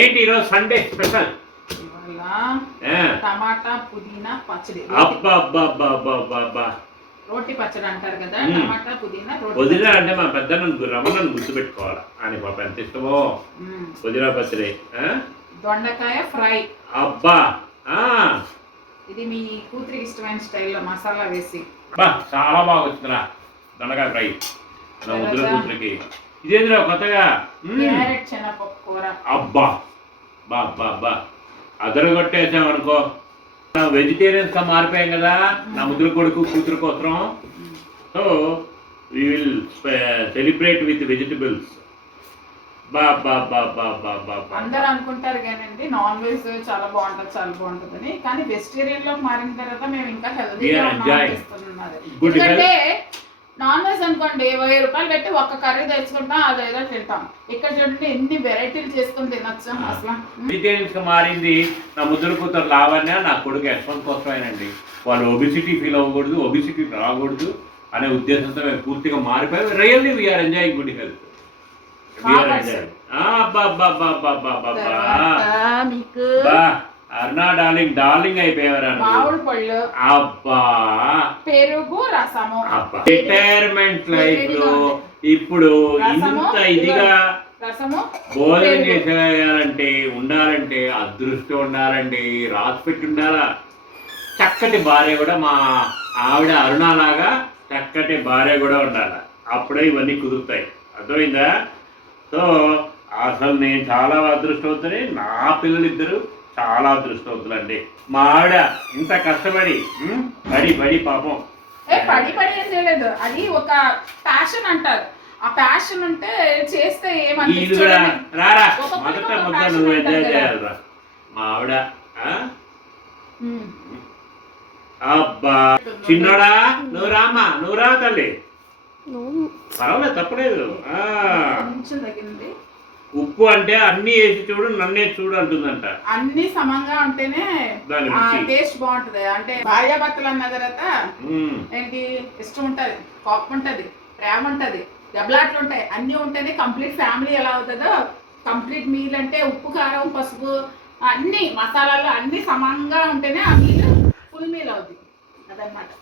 ఏంటి ఈరోజు Sunday special? టమాటా పుదీనా పచ్చడి. అబ్బా రోటి పచ్చడి అంటారు కదా, టమాటా పుదీనా పుదీనా అంటే మా పెద్ద రమణను గుర్తుపెట్టుకోవాలి. అని పాప ఎంత ఇష్టమో పుదీనా పచ్చడి. దొండకాయ ఫ్రై. అబ్బా ఇది మీ కూతురికి ఇష్టమైన స్టైల్లో మసాలా వేసి చాలా బాగా వచ్చిందిరా దొండకాయ ఫ్రై. నా ముద్దుల కూతురికి ఇదేంద్రా కొత్తగా క్యారెట్ శనగపప్పు కూర. అబ్బా బా అదరగొట్టేసామనుకో. వెజిటేరియన్స్ గా మారిపోయాం కదా నా ముద్దుల కొడుకు కూతురు కోసం. So we will celebrate with vegetables. అందరూ అనుకుంటారు కానండి నాన్ వెజ్ చాలా బాగుంటుంది అని, కానీ వెజిటేరియన్ లో మారిన తర్వాత మేము ఇంకా హెల్తీగా ఉన్నాం. ఎందుకంటే నాన్ వెజ్ అనుకోండి 1000 రూపాయలు పెట్టి ఒక్క కర్రీ తెచ్చుకుంటాం, అదేదో తింటాం. ఇక్కడ చూడండి ఎన్ని వెరైటీలు చేసుకుని తినొచ్చు. అసలు వెజిటేరియన్స్ గా మారింది నా ముద్దుల కూతురు లావణ్య, నా కొడుకు యశ్వంత్ కోసమేనండి. వాళ్ళు ఒబిసిటీ ఫీల్ అవ్వకూడదు, ఒబిసిటీ రాకూడదు అనే ఉద్దేశంతో మేము పూర్తిగా మారిపోయాం. Really we are enjoying good health. Arna darling అయిపోయారు. అబ్బా పెరుగు రసము. రిటైర్మెంట్ లైఫ్ లో ఇప్పుడు ఇంత ఇదిగా భోజనం చేసేయాలంటే ఉండాలంటే అదృష్టం ఉండాలండి, రాసిపెట్టి ఉండాలా. చక్కటి భార్య కూడా మా ఆవిడ అరుణలాగా చక్కటి భార్య కూడా ఉండాలి. అప్పుడే ఇవన్నీ కుదురుతాయి. అర్థమైందా? సో అసలు నేను చాలా అదృష్టవంతుని, నా పిల్లలు ఇద్దరు చాలా అదృష్టవంతులండి. మా ఆవిడ ఇంత కష్టపడి బడి పాపం పడి ఏం చేయలేదు, అది ఒక ప్యాషన్ అంటారు. ఆ ప్యాషన్ ఉంటే చేస్తే రారా మొదట మొదట నువ్వు ఎంజాయ్ చేయాలరా మా ఆవిడ. అబ్బా చిన్నోడా నువ్వు రామ్మా, నువ్వు రా తల్లి, పర్వాలేదు తప్పలేదు. ఉప్పు అంటే అన్ని వేసి చూడు, నన్నే చూడు అంటుందంట. అన్ని సమంగా ఉంటేనే టేస్ట్ బాగుంటది. అంటే భార్యాభర్తలు అన్న తర్వాత ఏంటి ఇష్టం ఉంటది, కోపం ఉంటది, ప్రేమ ఉంటది, దెబ్బలాట్లు ఉంటాయి. అన్ని ఉంటేనే కంప్లీట్ ఫ్యామిలీ ఎలా అవుతుందో. కంప్లీట్ మీల్ అంటే ఉప్పు కారం పసుపు అన్ని మసాలాలు అన్ని సమంగా ఉంటేనే ఆ మీల్ ఫుల్ మీల్ అవుతుంది. అదనమాట.